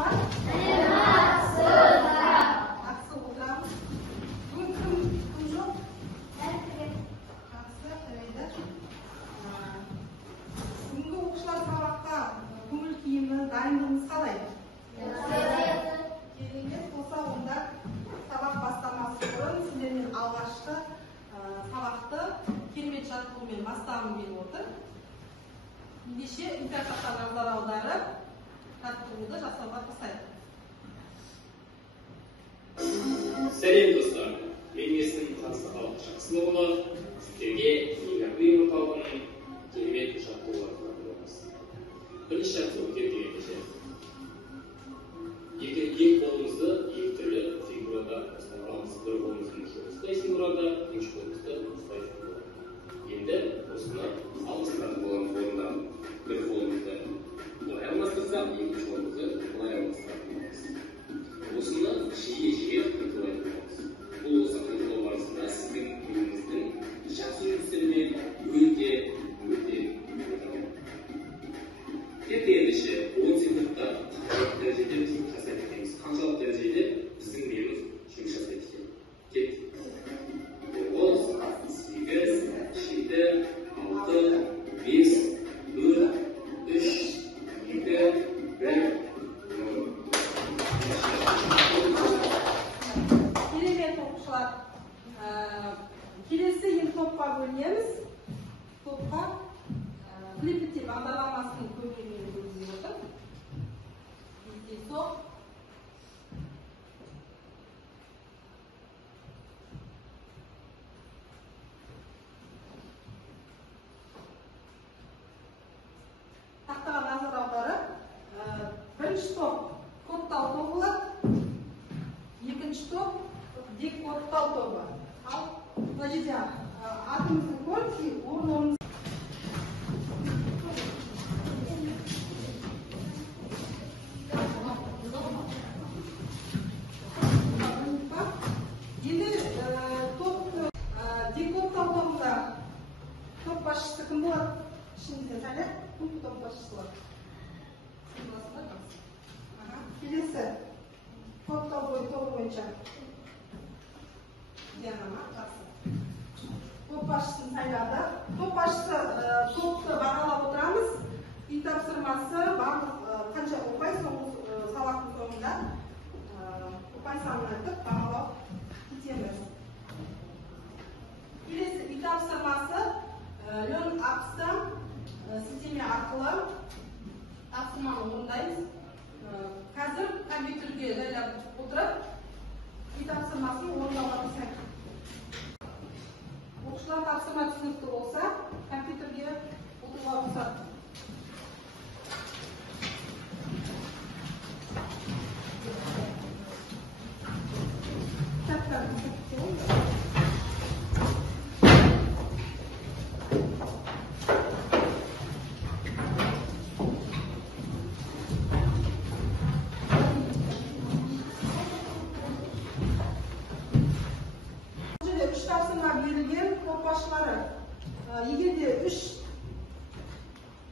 Selamat. Жақсы отырамыз. Бүгін кім жоқ? Жақсы, жарайды. Бүгінгі оқушылар сабаққа көңіл күйімі, дайындығыңыз қалай? Керемет болса, онда сабақ бастамас бұрын сіздермен алғашқы сабақты керемет жаттығумен бастағым келіп отыр. Ендеше интернетқа назар аударып, жаттығуды жасауға тырысайық. Сәлем достар, мен есімім Таңсықалық Жақсылығы. Сіздерге еңбек орталығының керемет жаттығуларын тапсырамыз. Бірінші жаттығу өткен ендеше. Екі қолымызды екі түрлі фигурада ұстаймыз. Бір қолымызды ұстай фигурада, екінші қолымызды ұстай фигурада. Енді осыны алмастыратын боламыз орындағы. Bir қолымызды былай алмастырсақ, екінші қолымызды былай алмастыратын боламыз. Осыны жиі қайталайтын боламыз. Бұл осы қайталау барысында сіздің өзіңіздің жақсы жұмыстармен өте тек ендеше 10 секундта қаншалық дәрежеде жұмыс жасайды екенбіз. Қаншалық дәрежеде біздің миымыз жұмыс жасайды екен. Кеттік. 9, 8, 7, 6, 5, 4, 3, 2, 1. Керемет оқушылар. Келесі енді топқа бөлінеміз. Топқа клипти бағдарламасының көмегімен бөлініп отыр. Кездейсоқ. Тақтаға назар аударып, бірінші топ кодтау тобы болады, екінші топ декодтау тобы. Ал мына жерде атымызды көріп, орын енді декодтау тобында топ басшысы кім болады? Ішіңізден сәле, кім топ басшысы болады? Келесі кодтау тобы бойынша Диана, жақсы. Топ басшысын сайлады. Топ басшысы топты бағалап отырамыз. Үй тапсырмасы барлық қанша ұпай сабақтың соңында ұпай санын айтып бағалап кетеміз. Келесі үй тапсырмасы Лен Апста системе арқылы тапсырманы орындаймыз. Қазір компьютерге жайлап отырып, үй тапсырмасын орындауға тырысайық. Оқушылар тапсырма түсінікті болса, компьютерге отыруға рұқсат. Егер де 3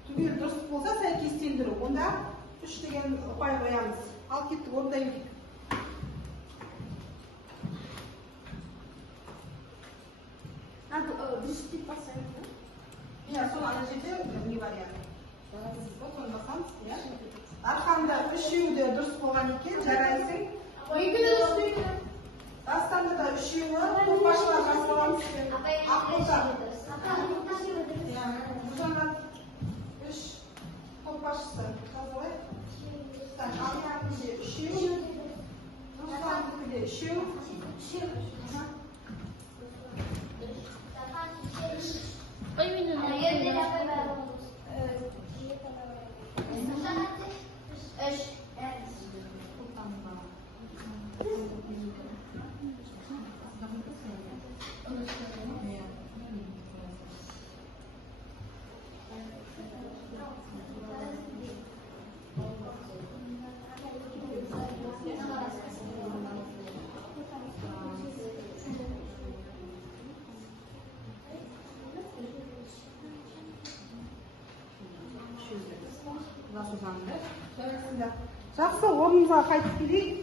түгел дұрыс болса, сәйкестендіру, онда 3 деген ұпай қоямыз. Ал кеттік, орындай берейік. Дұрыстеп басайық, да? Иә, сол ана жерде не бар яғни. Соны басамыз, иә. Арқамда 3-еуі дұрыс болған екен, жарайсың. Дастанды да 3-еуі топ басшылар жасаламыз. Ақбота. Мұжанат 3 топ басшысы. Жазалай. Алияқынде 3-еуі. Мұжандықыде 3-еуі. Жақсы, орнымызға қайтып келейік.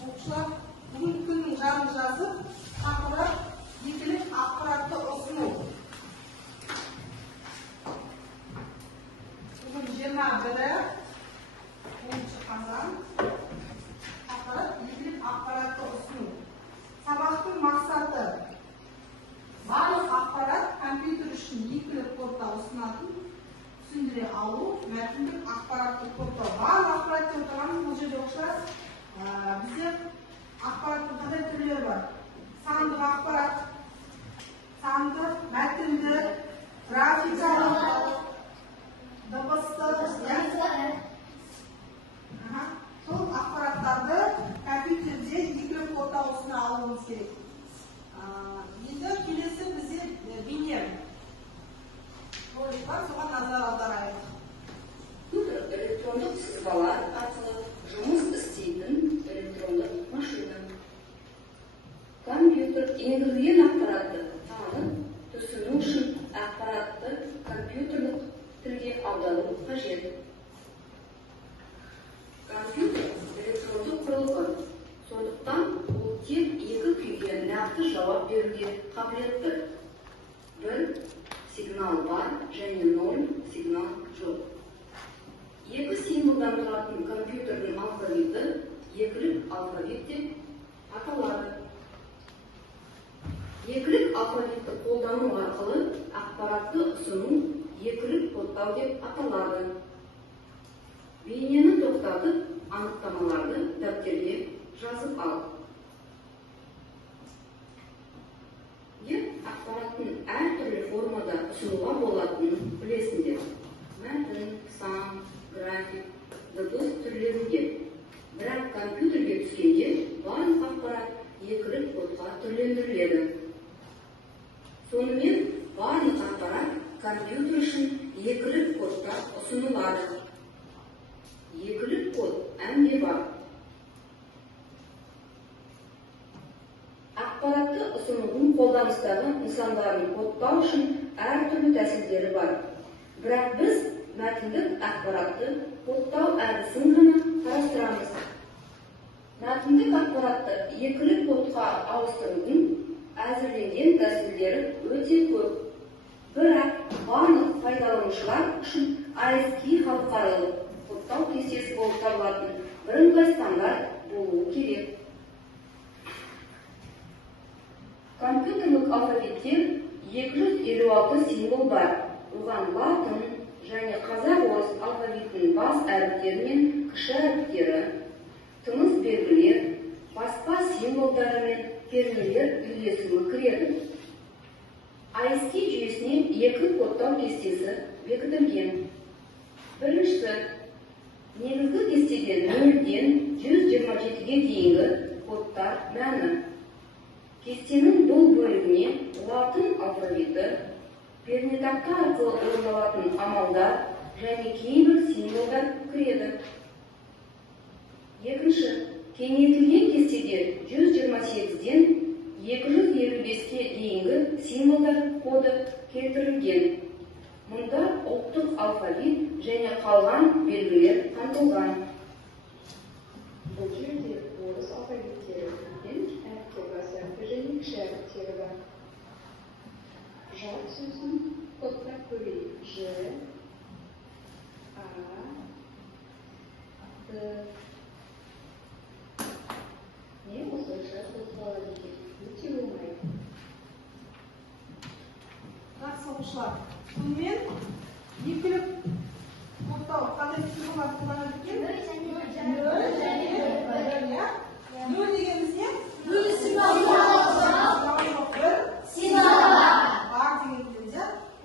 Оқушылар, бүгінгі күннің жарын жазып, тақырып екілік ақпаратты ұсыну. Бүгін 21-і, 10 қазан. Тақырып екілік ақпаратты ұсыну. Сабақтың мақсаты: барлық ақпарат компьютер үшін екілік кодта ұсынатын, түсіндіре алу, мәтіндік ақпаратты кодта. Барлық ақпарат деп отырғанымыз бұл жерде оқушылар, бізде ақпараттың қандай түрлері бар? Сандық ақпарат, сандық, мәтінді, графикалық, дыбысты, сол ақпараттарды компьютерде екілік кодта ұсына алуымыз керек. Енді келесі бізде бейне ролик бар, соған назар аударайық. Электрондық сызбалар арқылы жұмыс істейтін электрондық машина. Компьютер енгізілген ақпаратты танып, түсіну үшін ақпаратты компьютерлік тілге аудару қажет. Компьютер электрондық құрылғы, сондықтан ол тек екі күйге нақты жауап беруге қабілетті. Бір сигнал бар және 0 сигнал жоқ. Екі символдан тұратын компьютердің алфавиті екілік алфавит деп аталады. Екілік алфавитті қолдану арқылы ақпаратты ұсыну екілік кодтау деп аталады. Бейнені тоқтатып, анықтамаларды дәптерге жазып ал. Ақпараттың әртүрлі формада ұсынуға болатынын білесіңдер. Мәтін, сан, график, дыбыс түрлерінде. Бірақ компьютерге түскенде барлық ақпарат екілік кодқа түрлендіріледі. Сонымен барлық ақпарат компьютер үшін екілік кодта ұсынылады. Екілік код әмде бар. Ақпаратты ұсынудың қолданыстағы нысандарын кодтау үшін әртүрлі тәсілдері бар. Бірақ біз мәтіндік ақпаратты кодтау әдісін ғана қарастырамыз. Мәтіндік ақпаратты екілік кодқа ауыстырудың әзірленген тәсілдері өте көп. Бірақ барлық пайдаланушылар үшін ASCII халықаралық кодтау кестесі болып табылатын бірыңғай стандарт болуы керек. Компьютерлік алфавитте 256 символ бар. Оған латын және қазақ-орыс алфавитінің бас әріптері мен кіші әріптері, тыныс белгілер, баспа символдары мен терминдер үйлесімі кіреді. ASCII жүйесіне екі кодтау кестесі бекітілген. Біріншісі, негізгі кестеден 0-ден 127-ге дейінгі кодтар мәні. Кестенің бұл бөлігіне латын алфавиті, пернетақта арқылы орындалатын амалдар және кейбір символдар кіреді. Екінші, кеңейтілген кестеде 128-ден 255-ге дейінгі символдар коды келтірілген. Мұнда ұлттық алфавит және қалған белгілер қамтылған. Бұл жерде орыс алфавиттері мен әріптер басы және кіші әріптері бар. Жат сөзін кодтап көрейік. Ж, А, Д. Не осылайша қозғалады екен? Өте оңай. Жақсы оқушылар, сонымен екілік кодтау қандай символдар қолданады екен? Нөл дегеніміз не? Нөл сигнал бар дегеніміз.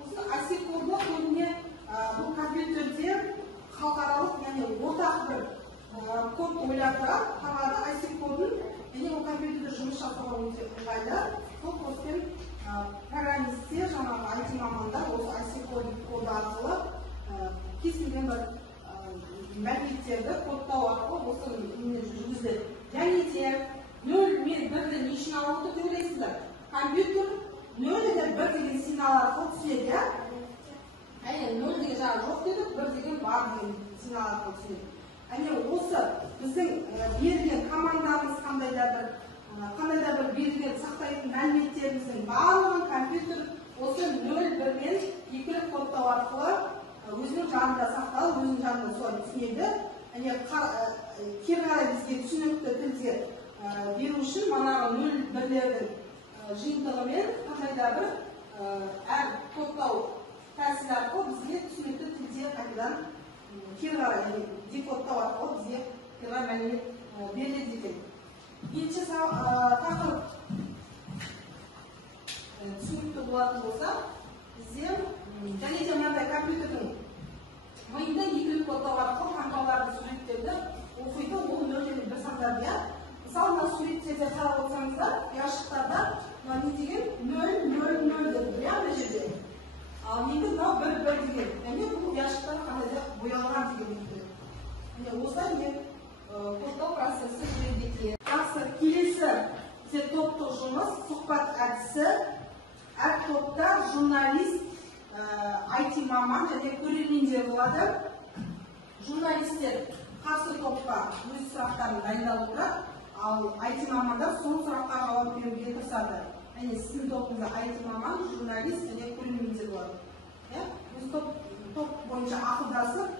Осы ASCII коды көбіне бұл компьютерде халықаралық, яғни ортақ бір код ойлап тұрады. ASCII кодын және ол компьютерде жұмыс жасауға өте ыңғайлы. Сол кодпен программистер, жаңағы IT мамандар осы IC коды арқылы кез келген бір мәліметтерді кодтау арқылы осы жүргізіледі. Және де 0 мен 1-ді не үшін алып отыр деп ойлайсыздар? Компьютер 0 және 1 деген сигнал арқылы түседі, иә? Әне 0 деген жаңа жоқ дедік, 1 деген бар деген сигнал арқылы түседі. Әне осы біздің берілген командамыз қандай да бір берілген сақтайтын мәліметтеріміздің барлығын компьютер осы 0, 1 мен 2-лік кодтау арқылы өзінің жанында сақталып, өзінің жанында солай түсінеді. Әне кері қарай бізге түсінікті тілде беру үшін манағы 0-1-лердің жиынтығымен қандай да бір әр кодтау тәсілі арқылы бізге түсінікті тілде қайтадан кері қарай декодтау арқылы бізге кері қарай мәлімет беріледі екен. Екінші тақырып түсінікті болатын болса, бізде және де мынандай компьютердің миында 2-лік кодтау арқылы таңбаларды, суреттерді оқиды, ол 0 және 1 сандарды, иә. Мысалы, мына суреттерде қарап отырсаңыздар, ұяшықтарда не деген 0, 0, 0 деп тұр, иә, мына жерде. Ал енді мынау 1, 1 деген. Яғни бұл ұяшықтар қандай да боялған деген дейді. Осылай кодтау процесі жүреді екен. Жақсы, келесі топтық жұмыс, сұхбат әдісі. Әр топта журналист, IT маман және көрермендер болады. Журналистер қарсы топқа өз сұрақтарын дайындап отырады, ал IT мамандар сол сұраққа жауап беруге тырысады. Яғни сіздің топыңызда IT маман, журналист және көрермендер болады. Өз топ бойынша ақылдасып,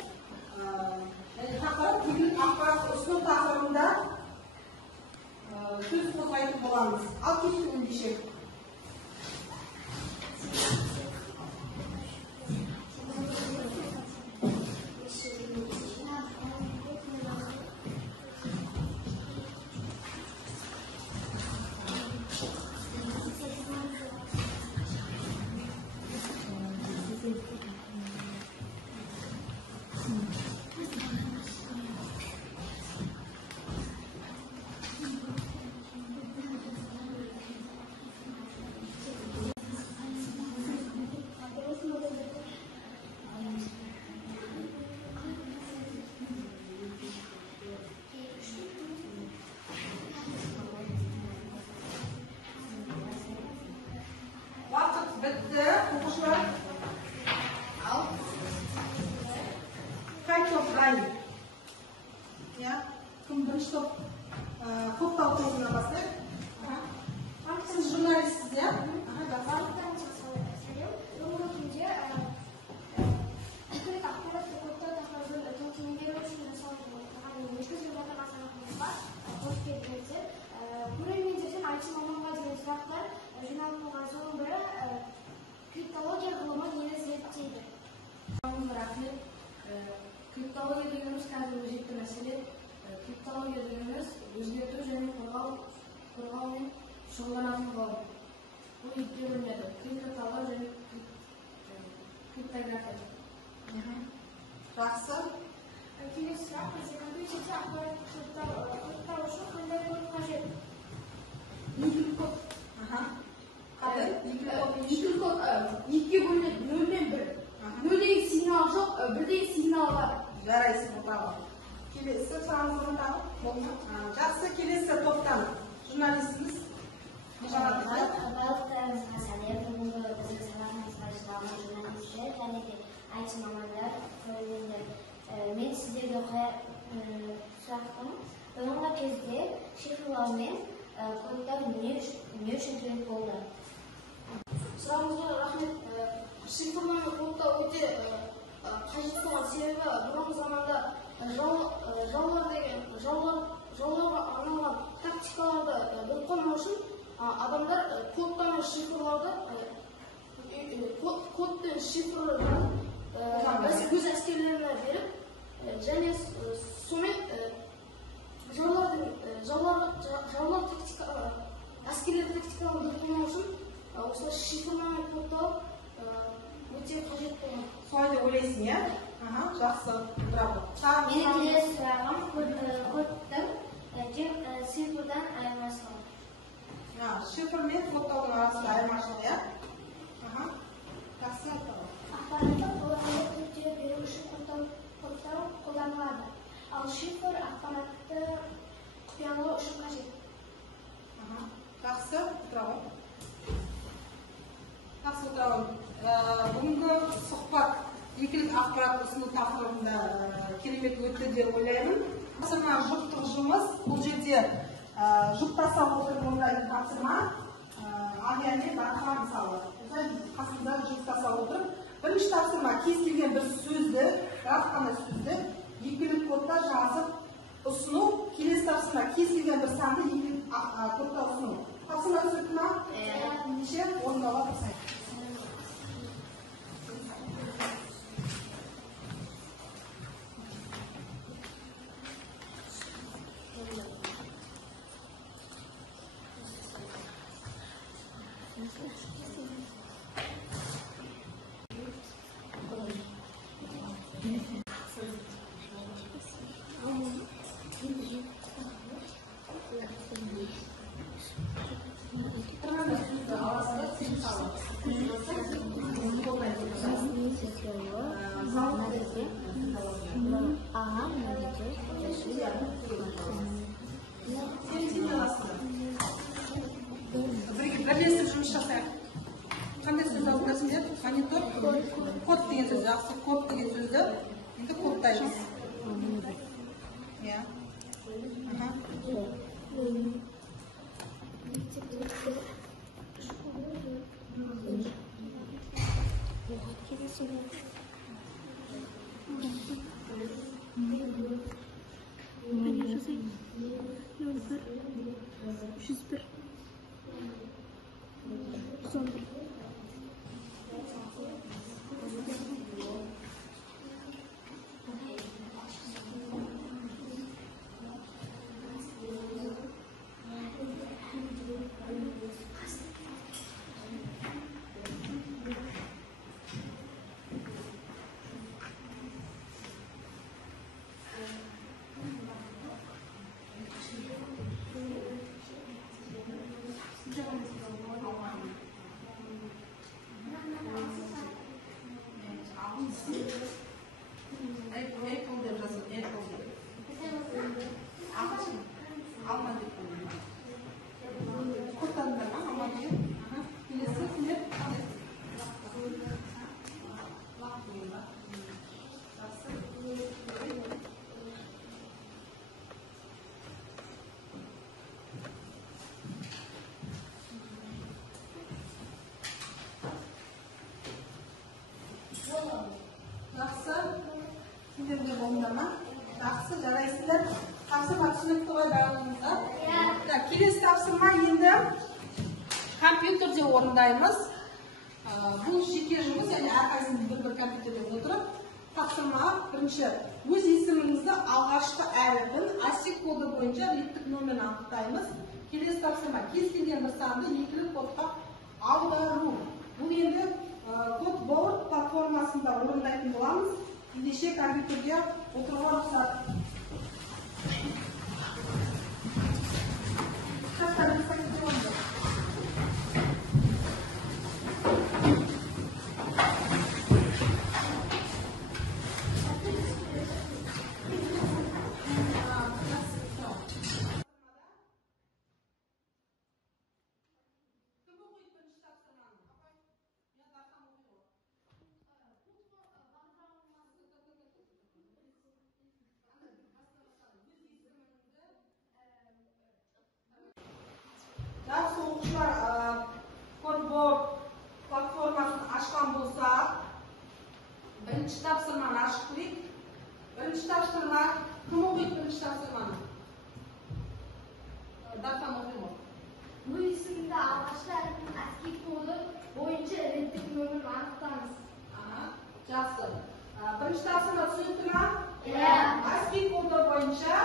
тақырып тегін ақпарат ұсыну тақырыбында сөз қозғайтын боламыз. Ал кеттік ендеше. Bitti, оқушылар. Ал. Қай топ дайын? Кім бірінші топ? Топтау тобына бастайық. Сіз журналистсіз, иә? Криптология ғылымы нені зерттейді? Рахмет. Криптология дегеніміз қазір өзекті мәселе. Криптология дегеніміз өзгерту және қорғаумен шұғылданатын ғылым. Бұл екіге бөлінеді. Криптология және криптография. Жақсы. Келесі сұрақ, бізде компьютерде ақпарат кодтау үшін қандай код қажет? 2-лік код. Қандай? 2-лік код 2-ге бөлінеді, 0 мен 1. 0 деген сигнал жоқ, 1 деген сигнал бар. Жарайсың, bravo. Келесі сұрағыңыз орындалып? Жақсы, келесі топтан журналистіміз. Барлықтарыңызға сәлем. Бүгінгі біздің сабағымызға жиналған журналистер және де IT мамандар, көрермендер. Мен сіздерге сұрақтым. Бұрынғы кезде шифрлау мен кодтар не үшін керек болды? Сұрағыңызға рахмет. Шифрлау мен кодтау өте қажет болған себебі бұрынғы заманда жауларға арналған тактикаларды біліп қоймау үшін адамдар кодтар мен шифрлауды код пен шифрды өз әскерлеріне беріп және сонымен жаулар әскерлер тактикаларын біліп қоймау үшін осылай шифрлау мен кодтау өте қажет болған. Солай деп ойлайсың, иә? Жақсы, браво. Менің келесі сұрағым кодтың цифрдан айырмашылығы. Шифр мен кодтаудың арасында айырмашылығы, иә? ақпарат ұсыну тақырыбында керемет өтті деп ойлаймын. Тапсырма жұптығышымыз бұл жерде жұптаса отырып ондай тапсырма Ағияне Дархан мысалы. Қасында жұптаса отырып. Бірінші тапсырма кез келген бір сөзді, қана сөзді екілік кодта жазып ұсыну. Келесі тапсырма кез келген бір санды екілік кодта ұсыну. Тапсырма түсінікті ма? Неше? Орындауға тырысайық. Бірлесіп жұмыс жасайық. Қандай сөз алдыңдасыңдар? Монитор, код деген сөз, жақсы код деген сөзді енді кодтаймыз. Жақсы, жарайсыңдар. Тапсырма түсінікті ғой барлығыңызға. Келесі тапсырма енді компьютерде орындаймыз. Бұл жеке жұмыс, яғни әрқайсымыз бір компьютерде отырып, тапсырма бірінші өз есіміңізді алғашқы әріпін ASCII коды бойынша реттік номерін анықтаймыз. Келесі тапсырма кез келген бір санды екілік кодқа аудару. Бұл енді кодборд платформасында орындайтын боламыз. Ендеше компьютерге отыруға рұқсат. Жақсы оқушылар, кодборд платформасын ашқан болса, бірінші тапсырманы ашып көрейік. Бірінші тапсырма, кім оқиды бірінші тапсырманы? Дархан оқи ма? Өз есімді алғашқы әріптің ASCII коды бойынша реттік нөмірін анықтаңыз. Жақсы. Бірінші тапсырма түсінікті ма? ASCII коды бойынша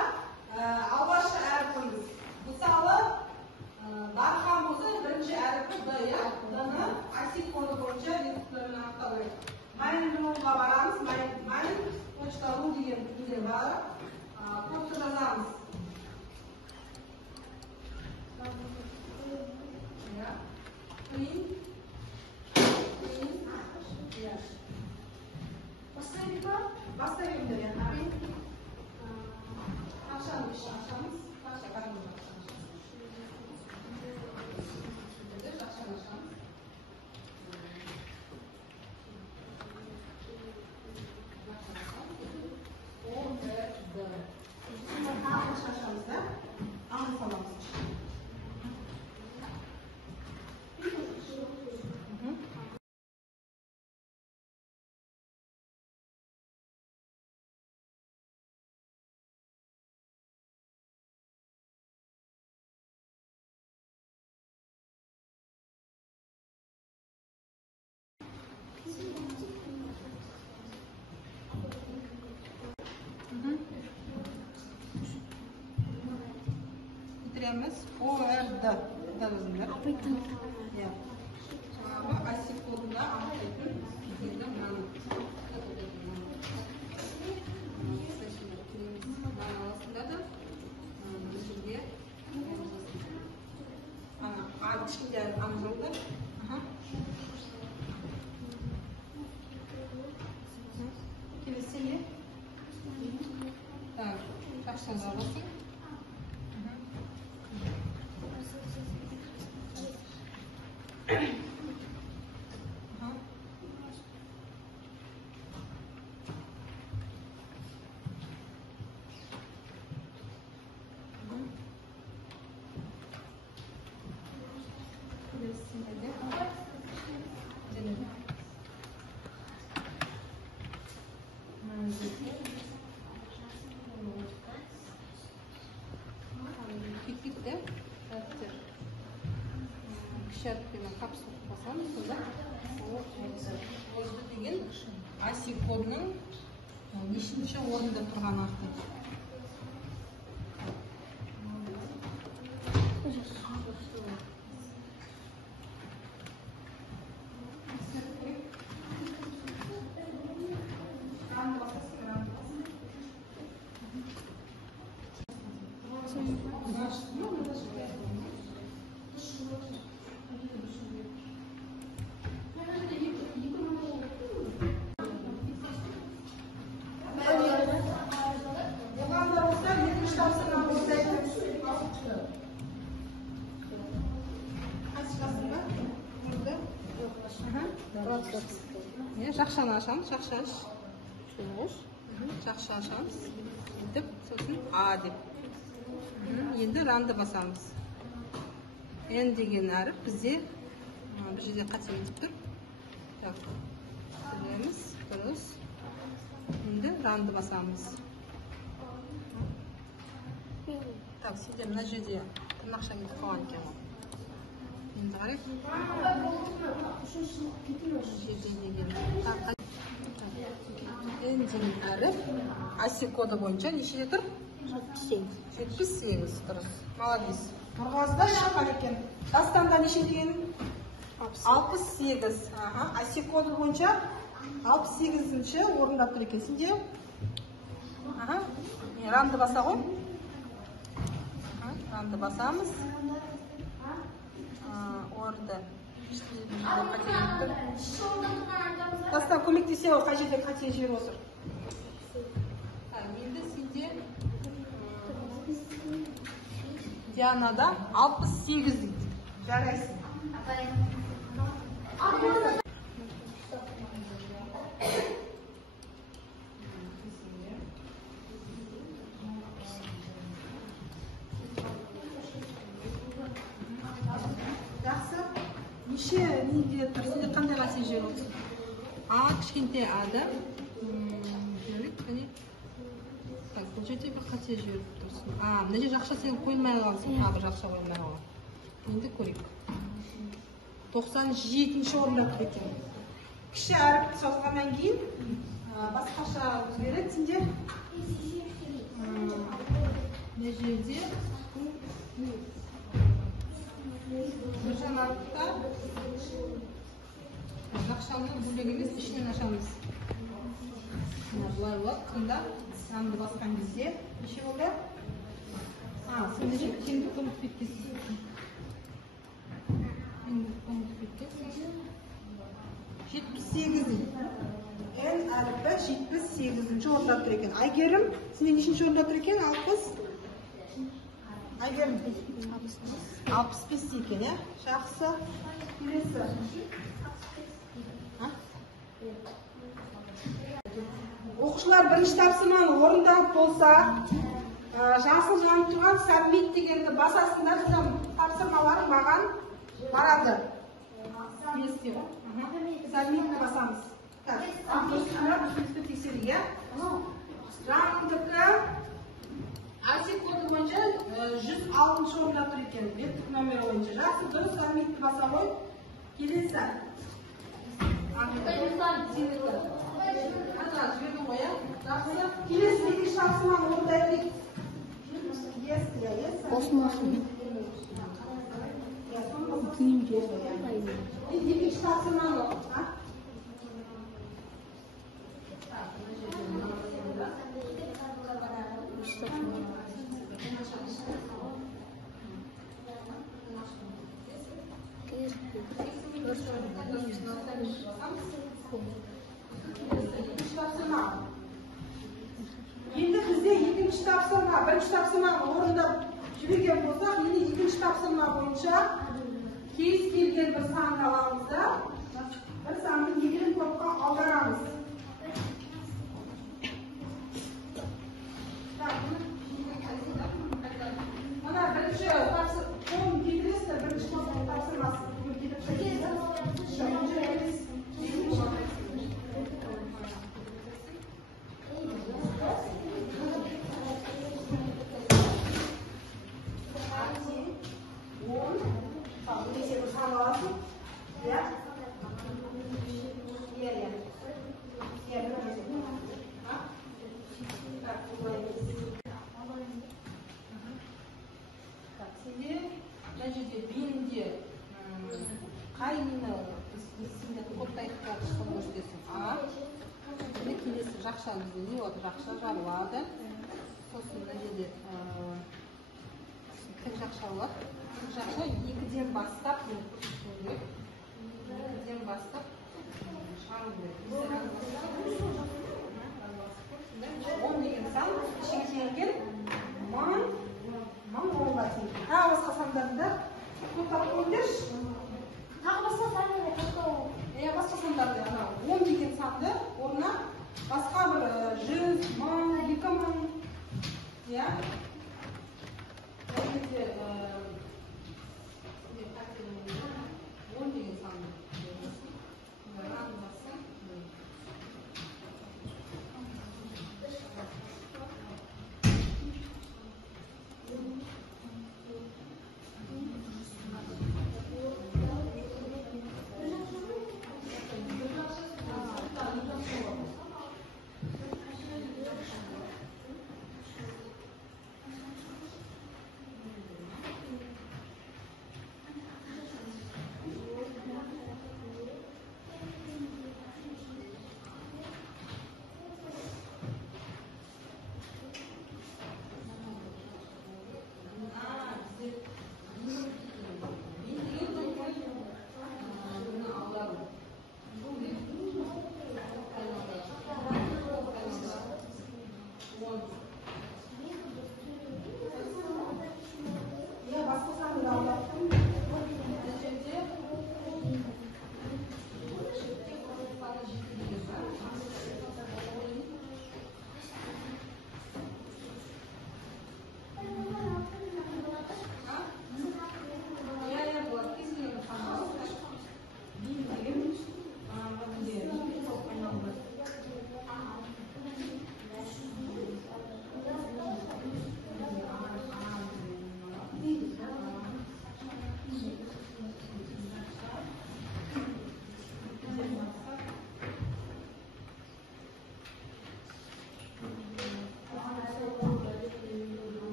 алғашқы әріпіңіз. Мысалы, Дархан болса бірінші әріпі D, D-ны ASCII коды бойынша реттік нөмірін анықтау керек. Mail.ru-ға барамыз, mail.ru деген үйде барып, кодты жазамыз. Поставим деревянный. Ашамыз, ашамыз. Bitiremiz. ORD. Özünler. Ya. Ama asil kodunda anlatayım. Şimdi anlamda. Kiliseli. Так, так что заработали? Bitti. Kişertmenin kapsını basalım. Sonra o деген asil kodunun нешінші орында тұрғаны ақпайды. Жақшаны ашамыз, жақшы аш. Жақшы ашамыз. Деп, сосын А деп. Енді ранды басамыз. N деген әріп бізде бір жерде қателесіп тұр. Сөйлеміз, дұрыс. Енді ранды басамыз. Так, сізде мына жерде тырнақша кетіп қалған екен ғой. Енді қарайық. N деген әріп аси коды бойынша нешеде тұр? 78 дұрыс. Молодец. Нұрғазда шыққан екен. Дастанда неше деген? 68. Аси коды бойынша 68-ші орында тұр екен. Сенде? Ранды баса ғой. Ранды басамыз. Орды. Даста көмектесе ол қай жерде қате жер отыр. Енді сенде Дианада 68 дейді. Жарайсың. Жақсы. Неше неде тұр? Сенде қандай қате жер отыр? А кішкентай ады. Так, бұл жерде бір қате жер тұрсын. Мына жер жақша сен қоймай қалғансың. Бір жақша қоймай қалған. Енді көрейік. 97-ші орында тұр екен. Кіші әріп созғаннан кейін басқаша өзгереді. Сенде мына жерде бір жанарықта жақшаның бөлек емес, ішінен ашамыз. Бұлай болады, қында санды басқан кезде неше болды? Сен неше теңдік ұмытып кеткенсің. Теңдік ұмытып кеткенсің. 78. N әріпі 78-ші орында тұр екен. Айгерім, сенде нешінші орында тұр екен? 60? Айгерім 65 екен, е? Жақсы. Келесі. Оқушылар бірінші тапсырманы орындалып болса, жасыл жанып тұрған сәбмет дегенді басасында тапсырмалар маған барады. Сәбметті басамыз. Тексерге. Жанымдікі аси коды бойынша 106-ші орында тұр екен. Беттік номері бойынша. Жақсы дұрыс сәбметті баса ғой. Келесі. Ana жібердім ғой, иә? Жақсы. Келесі екінші тапсырманы орындай берейік. Екінші тапсырманы оқы. Енді бізде екінші тапсырма, бірінші тапсырманы орындап жіберген болсақ, енді екінші тапсырма бойынша кез келген бір санды аламыз да, бір санды екілік топқа аударамыз. Мына бірінші қолын кетіресіздер, бірінші топтың тапсырмасы. Жақша бізде не отыр, жақша жарылады. Сосын мына жерде тік жақша болады. Тік жақша 2-ден бастап, екіден бастап шағын болады. 10 деген сан, ішіге теңген 1000 10-ға теңген. Тағы басқа сандарды тоқтап қойыңдаршы. Тағы басқа сандарды тоқтау. Басқа сандарды 10 деген санды орнына басқа бір 100, 1000, 2000, ya. Jadi, 10 деген санды.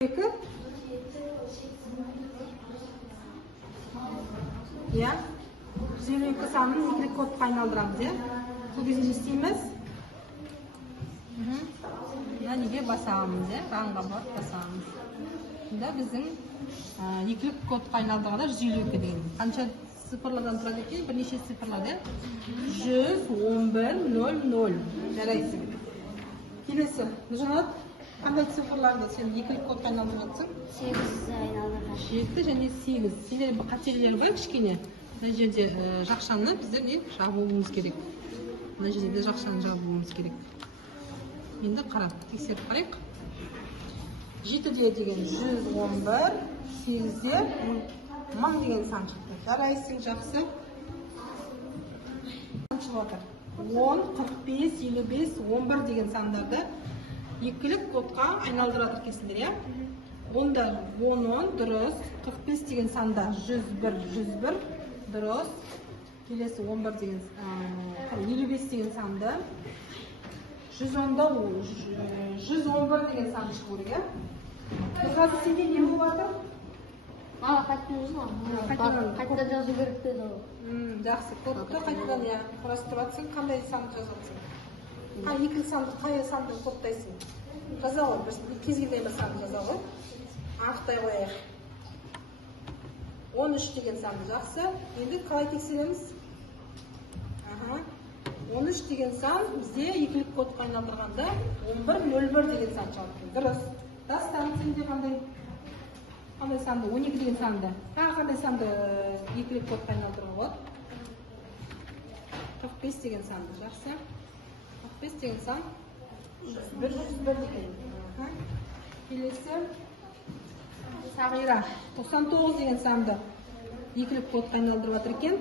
Ya. 152 sanını ikilik kodқа айналдырамыз, ya. Бұл кезде не істейміз? Мына неге басамыз, ya. Ранға барып басамыз. Мұнда біздің ikilik kodқа айналдырғанда 152 деген. Қанша цифрлардан тұрады екен? Бірнеше цифрлардан. 111.00. Жарайсың. Келесі. Нұржанат, қандай цифрларды сен ikilik kodқа айналдырып жатсың? 8 айналдырған. 7 және 8. Сенде қателер бар кішкене. Мына жерде жақшаны біздер не жабуымыз керек. Мына жерде біз жақшаны жабуымыз керек. Енді қарап, тексеріп қарайық. 7-де деген 111, 8-де 1000 деген сан шықты. Жарайсың, жақсы. Шығып отыр. 10, 45, 55, 11 деген сандарды ikilik kodқа айналдырады екенсіңдер, ya? Онда 10 дұрыс, 45 деген санда 101 дұрыс, келесі 11 деген 55 деген санды 110-да 111 деген санды шығу керек, ya? Қазір сенде не болып жатыр? Қайтадан жүгіріп деді ол. Жақсы, кодты қайтадан құрастырасың, қандай санды жазасың? Екі санды, қай санды топтайсың? Жаза ғой, кез келген бір санды жаза ғой. Анықтай қояйық. 13 деген санды, жақсы. Енді қалай тексереміз? 13 деген сан бізде ikilik kodқа айналдырғанда 11.01 деген сан шығады. Дұрыс. Дастан сенде қандай санды? 12 деген санды. Тағы қандай санды ikilik kodқа айналдыруға болады? 45 деген санды, жақсы. 45 деген сан 101 деген. Келесі Сағира 99 деген санды ikilik kodқа айналдырып жатыр екен.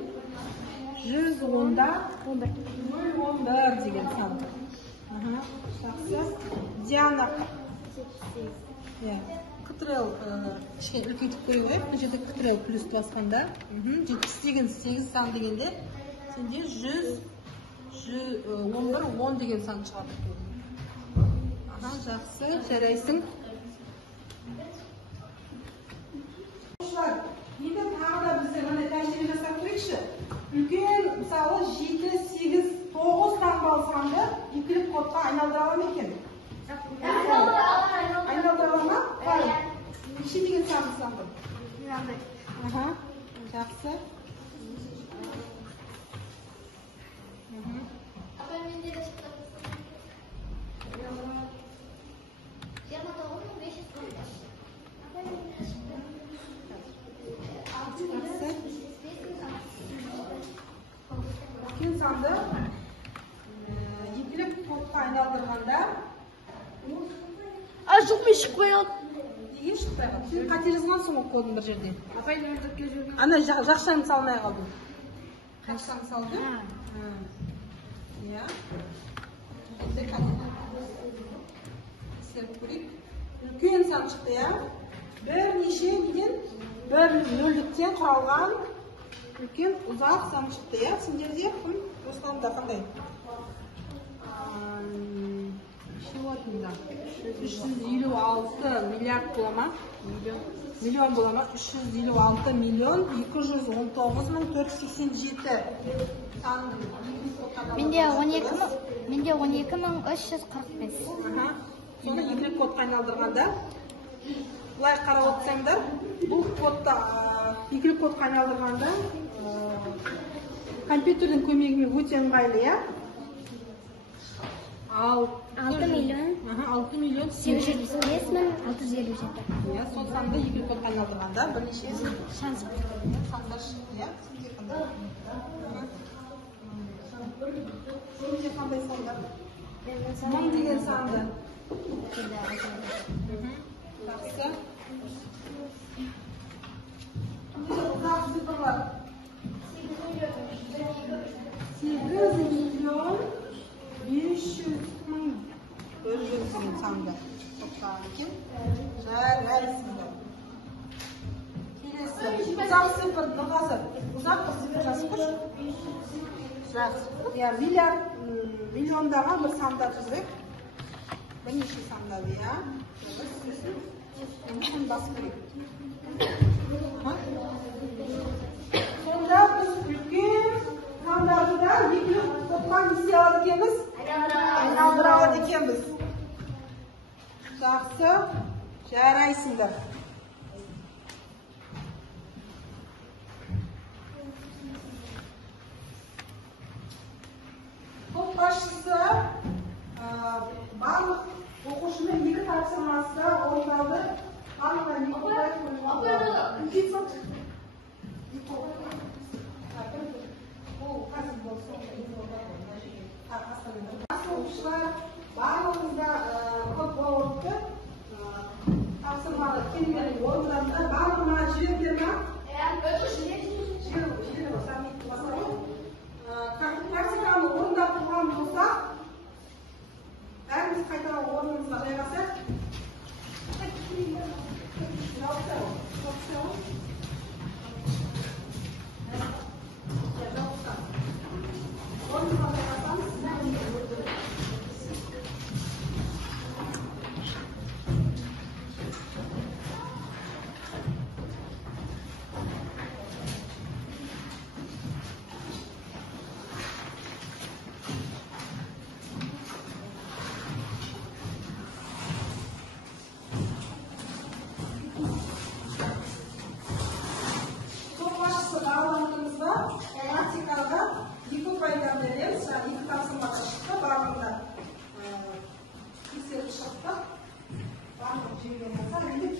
110-да 11 деген санды. Жақсы. Диана Кітрел кішкене үлкейтіп көрейік қойып. Бұл жерде кітрел плюс басқанда 70 деген 8 сан дегенде сенде 111 деген сан шығады. Жақсы, жарайсың. Енді тағы да біздер мынандай тәжірибе жасап көрейікші. Үлкен, мысалы 7, 8, 9 таңбалы санды ikilik kodқа айналдыра ала ма екен? Айналдыра ала ма? Неше деген санды санды? Жақсы. Үлкен санды ikilik kodқа айналдырғанда Жұлмай шығып қояды. неге шықпай қалды? Сен қате жазғансың ғой кодын бір жерде. Ана жақшаны салмай қалдың. Жақшаны салдың? Иә. Үлкен сан шықты, я? Бірнеше неден? Бір нөлдіктен құралған үлкен ұзақ сан шықты, я? Сендерде осыланда қандай? 356 миллиард бола ма? Миллион бола ма? 356 миллион 219.487 сан. Менде 12.345. Соны ikilik kodқа айналдырғанда бұлай қарап отырсаңдар, бұл кодта ikilik kodқа айналдырғанда компьютердің көмегімен өте ыңғайлы, я? 6 миллион 875.657. Я, сол санды ikilik kodқа айналдырғанда бірнеше сандар шықты, я? Сізге қандай? Сізге қандай сандар? 1000 деген санды. Жақсы. Ұзақ цифрлар. 8.500.100 деген санды топтаған екен. Жарайсыздар. Келесі. Ұзақ цифр, қазір. Ұзақ цифр жазып көрші. Жақсы. Миллиондағы бір сандар жазайық. Бірнеше сандады, иә? Оны басып керек. Сонда біз үлкен сандарды да екілік топқа не істей алады екенбіз? Айналдыра алады екенбіз. Жақсы, жарайсыңдар. Топ басшысы барлық оқушының екі тапсырмасы орындалды. Барлығы оқушылар барлығында көп болыпты. Тапсырмалы келмелі орындалды. Барлығына жібердер ма? Практиканы орындап тұрған болсақ, бәріміз қайтадан орнымызға жайғасақ.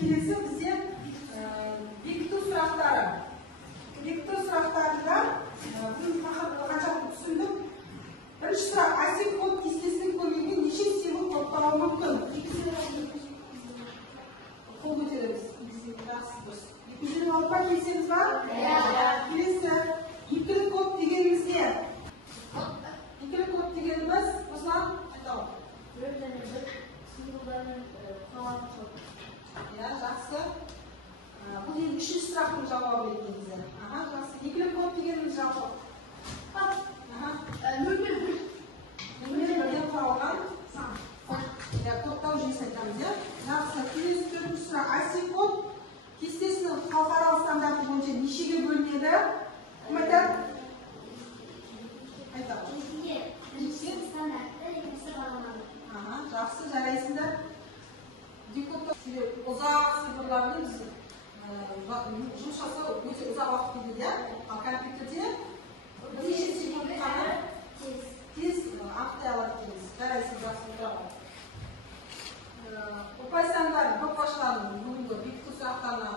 Келесі бізде бекіту сұрақтары. Бекіту сұрақтарында біз қаншалықты түсіндік. Бірінші сұрақ, асинхрон код кестесінің көмегімен неше символ кодтауы мүмкін? Қол көтереміз. Екіншіден алып па келсеңіз ба? Келесі, екілік код дегеніміз не? Екілік код дегеніміз осыған айталым. Жақсы. Бұл енді үшінші сұрақтың жауабы екен бізде. Жақсы. Екілік код дегеніміз жалпы. Нөмірден құралған сан. Кодтау жүйесін айтамыз, иә? Жақсы. Келесі төртінші сұрақ. Асинхрон кестесінің халықаралық стандарты бойынша нешеге бөлінеді? Кім айтады? Айтады. Жақсы, жарайсыңдар. Ұзақ цифрлармен жұмыс жасау өте ұзақ уақыт кетеді, иә? Ал компьютерде неше секунд қана тез ақтай алады екенбіз. Жарайсыз, жақсы отырады. Ұпайсаңдар группашылардың бүгінгі бекіту сұрақтарына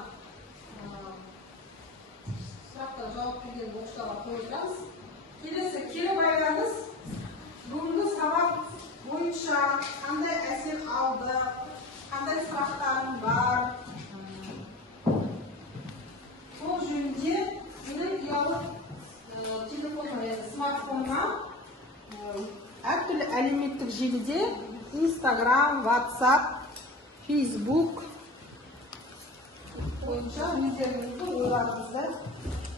жауап берген оқушыларға қойдыңыз. Келесі, кері байланыс бүгінгі сабақ бойынша қандай әсер алды? Қандай сұрақтарым бар? Сол жөнінде менің ұялы смартфонға әртүрлі әлеуметтік желіде Instagram, WhatsApp, Facebook бойынша өздеріңізді ойларыңызды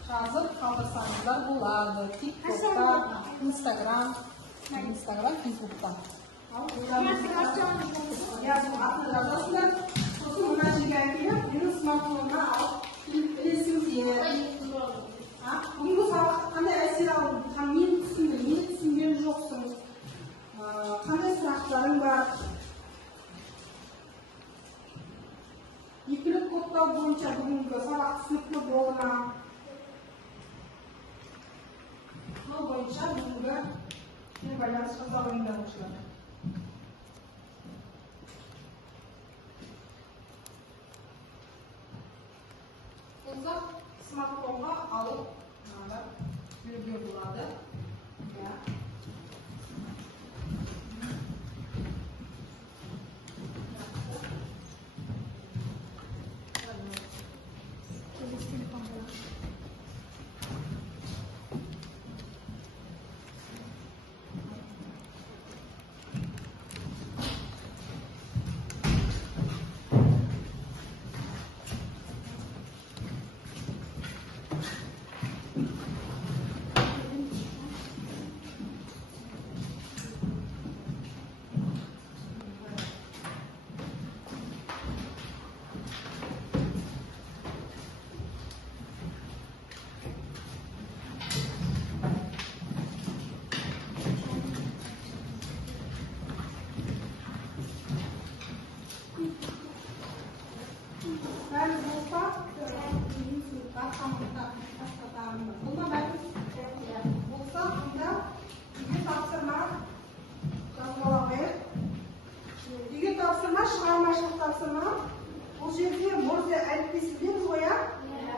жазып қалдырсаңыздар болады. TikTok'та, Instagram, Facebook'та. Жазасыңдар, сосын мына жерге әкеліп, менің смартфонға алып білесіңіздер. Бүгінгі сабақ қандай әсер алдың? Мен түсіндім, мен түсінген жоқсың. Қандай сұрақтарың бар? Екілік кодтау бойынша бүгінгі сабақ түсінікті болды ма? Сол бойынша бүгінгі байланыс жасап ұйымданушылар. Болсақ, смартфонға алып білуге болады. бәріңіз болса, бұнда бәріңіз болса, бұнда үйге тапсырма жазып алайық. Үйге тапсырма, шығармашылық тапсырма. Бұл жерде Морзе әліппесі білеміз ғой, иә?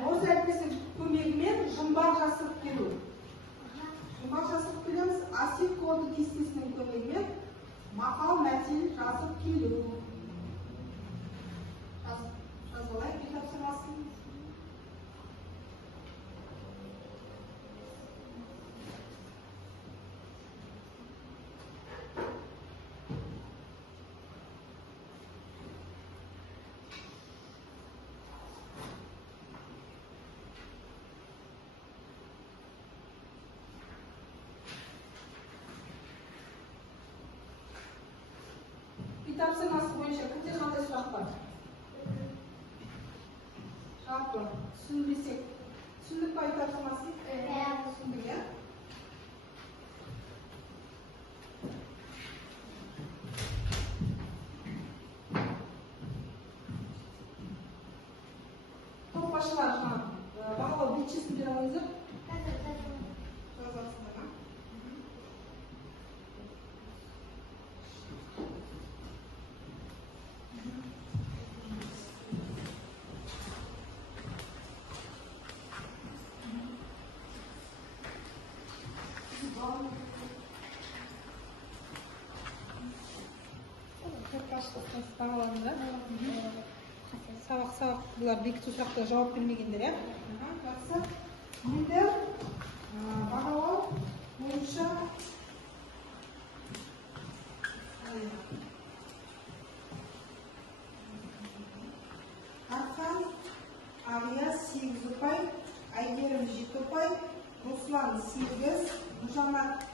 Морзе әліппесі көмегімен жұмбақ жасап келу. Жұмбақ жасап келеміз, асет коды кестесінің көмегімен мақал мәтел жазып келу. Жазып алайық, үй тапсырмасын. Тапсырмасы бойынша кімде қандай сұрақ бар? Жалпы түсінбесек, түсіндік па үй тапсырмасын? Түсіндік, иә? Топ-башылар бағалау бетшесін бере алыңыздар. Жазасыңдар, ма? Сабақ бұлар бекіту сұрақтарға жауап бермегендер, иә? Жақсы. Енді бағалау бойынша Арқан Авия 8 ұпай, Айгерім 7 ұпай, Руслан 8, Мұжамат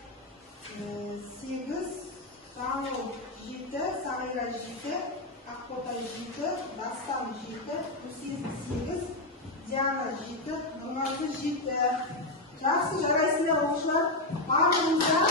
8, Сағыл 7, Сағира 7, Ақботай 7, Дастан 7, Үсен 8, Диана 7, Нұрмазы 7. Жақсы, жарайсыңдар оқушылар. Барлығыңызға